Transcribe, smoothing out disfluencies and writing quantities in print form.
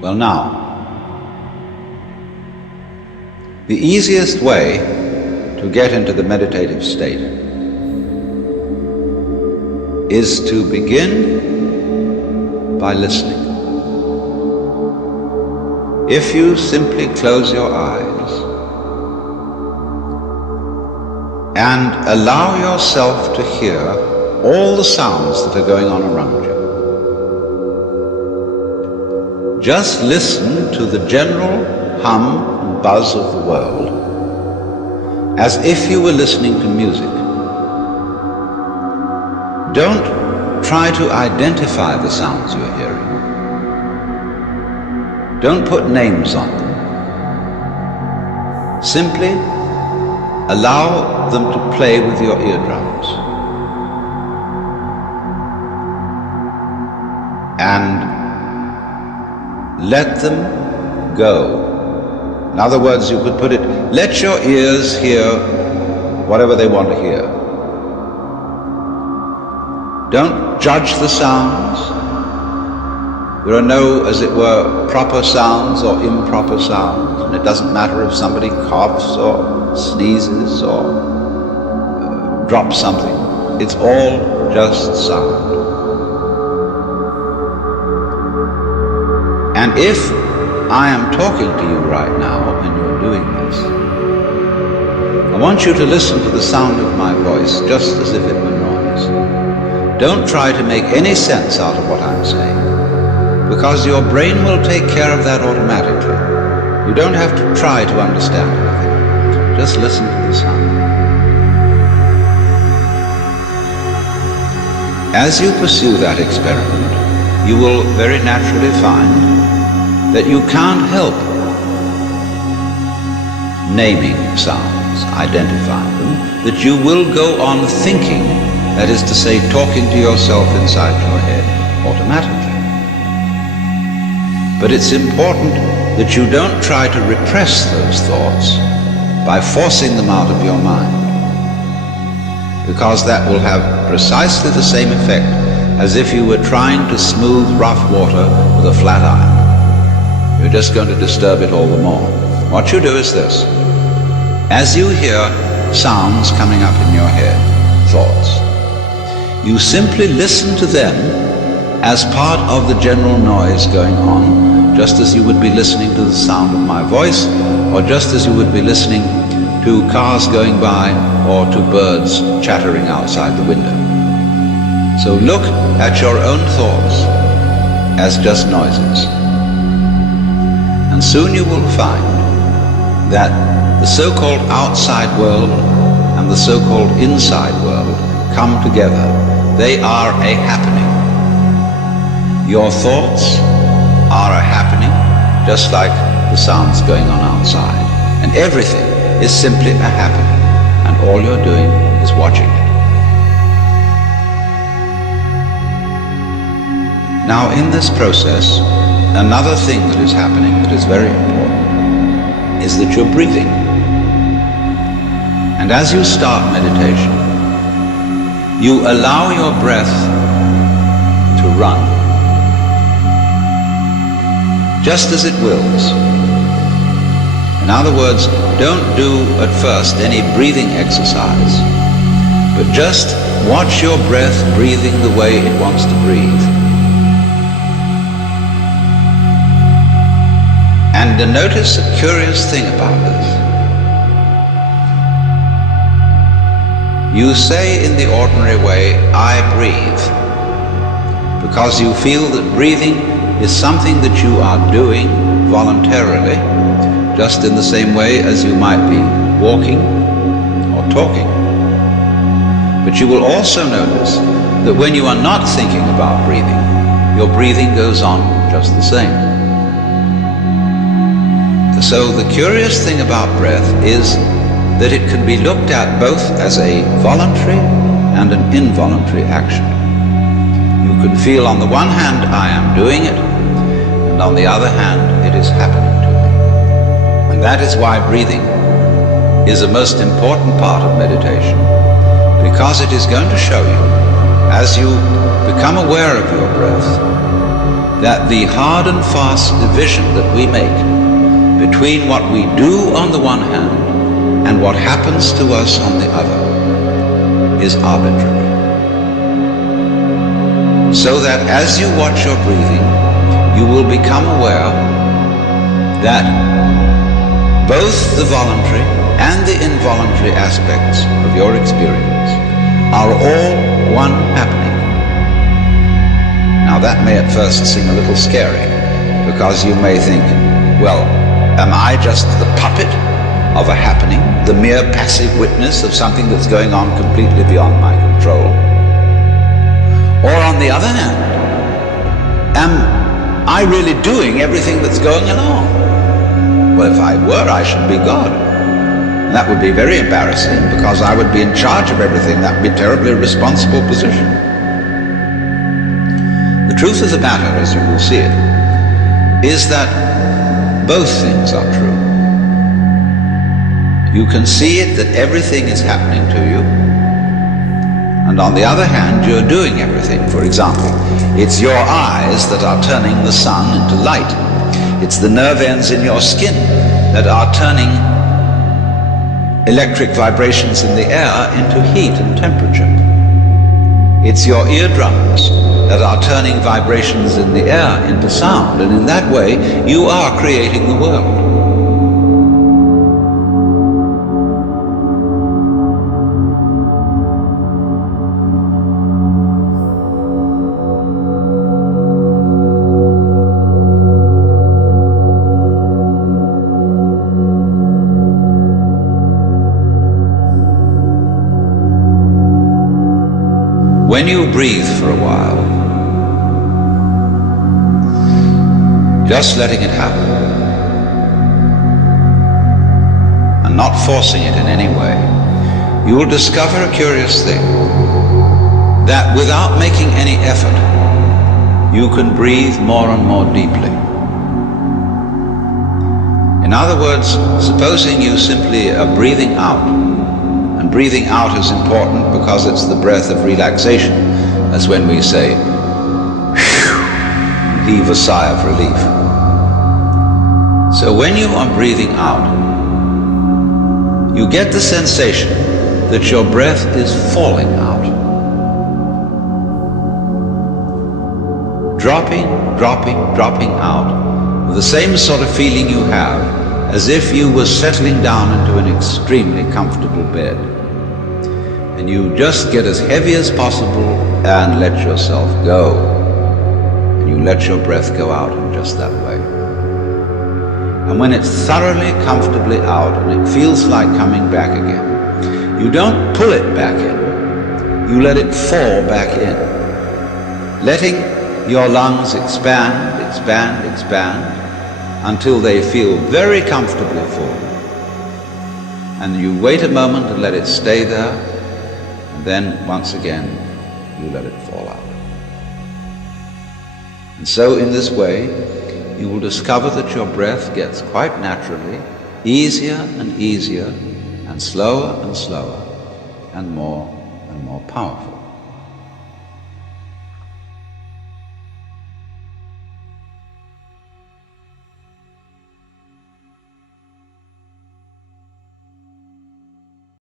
Well now, the easiest way to get into the meditative state is to begin by listening. If you simply close your eyes and allow yourself to hear all the sounds that are going on around you, just listen to the general hum and buzz of the world as if you were listening to music. Don't try to identify the sounds you're hearing. Don't put names on them. Simply allow them to play with your eardrums. And let them go. In other words, you could put it, let your ears hear whatever they want to hear. Don't judge the sounds. There are no, as it were, proper sounds or improper sounds, and it doesn't matter if somebody coughs or sneezes or drops something. It's all just sound. And if I am talking to you right now and you're doing this, I want you to listen to the sound of my voice just as if it were noise. Don't try to make any sense out of what I'm saying, because your brain will take care of that automatically. You don't have to try to understand anything. Just listen to the sound. As you pursue that experiment, you will very naturally find that you can't help naming sounds, identifying them, that you will go on thinking, that is to say, talking to yourself inside your head automatically. But it's important that you don't try to repress those thoughts by forcing them out of your mind, because that will have precisely the same effect as if you were trying to smooth rough water with a flat iron. You're just going to disturb it all the more. What you do is this. As you hear sounds coming up in your head, thoughts, you simply listen to them as part of the general noise going on, just as you would be listening to the sound of my voice, or just as you would be listening to cars going by or to birds chattering outside the window. So look at your own thoughts as just noises. And soon you will find that the so-called outside world and the so-called inside world come together. They are a happening. Your thoughts are a happening, just like the sounds going on outside. And everything is simply a happening, and all you're doing is watching it. Now, in this process, another thing that is happening that is very important is that you're breathing. And as you start meditation, you allow your breath to run, just as it wills. In other words, don't do at first any breathing exercise, but just watch your breath breathing the way it wants to breathe. And notice a curious thing about this. You say in the ordinary way, I breathe, because you feel that breathing is something that you are doing voluntarily, just in the same way as you might be walking or talking. But you will also notice that when you are not thinking about breathing, your breathing goes on just the same. So the curious thing about breath is that it can be looked at both as a voluntary and an involuntary action. You can feel on the one hand, I am doing it, and on the other hand, it is happening to me. And that is why breathing is a most important part of meditation, because it is going to show you, as you become aware of your breath, that the hard and fast division that we make between what we do on the one hand and what happens to us on the other is arbitrary. So that as you watch your breathing, you will become aware that both the voluntary and the involuntary aspects of your experience are all one happening. Now that may at first seem a little scary, because you may think, well, am I just the puppet of a happening, the mere passive witness of something that's going on completely beyond my control? Or on the other hand, am I really doing everything that's going along? Well, if I were, I should be God. And that would be very embarrassing, because I would be in charge of everything. That would be a terribly responsible position. The truth of the matter, as you will see it, is that both things are true. You can see it that everything is happening to you, and on the other hand, you're doing everything. For example, it's your eyes that are turning the sun into light. It's the nerve ends in your skin that are turning electric vibrations in the air into heat and temperature. It's your eardrums that are turning vibrations in the air into sound, and in that way, you are creating the world. When you breathe for a while, just letting it happen and not forcing it in any way, you will discover a curious thing, that without making any effort, you can breathe more and more deeply. In other words, supposing you simply are breathing out, and breathing out is important because it's the breath of relaxation. That's when we say, heave a sigh of relief. So when you are breathing out, you get the sensation that your breath is falling out. Dropping, dropping, dropping out, with the same sort of feeling you have as if you were settling down into an extremely comfortable bed. And you just get as heavy as possible and let yourself go. And you let your breath go out in just that way. And when it's thoroughly, comfortably out and it feels like coming back again, you don't pull it back in. You let it fall back in. Letting your lungs expand, expand, expand, until they feel very comfortably full. And you wait a moment and let it stay there, and then once again you let it fall out. And so in this way you will discover that your breath gets quite naturally easier and easier, and slower and slower, and more powerful.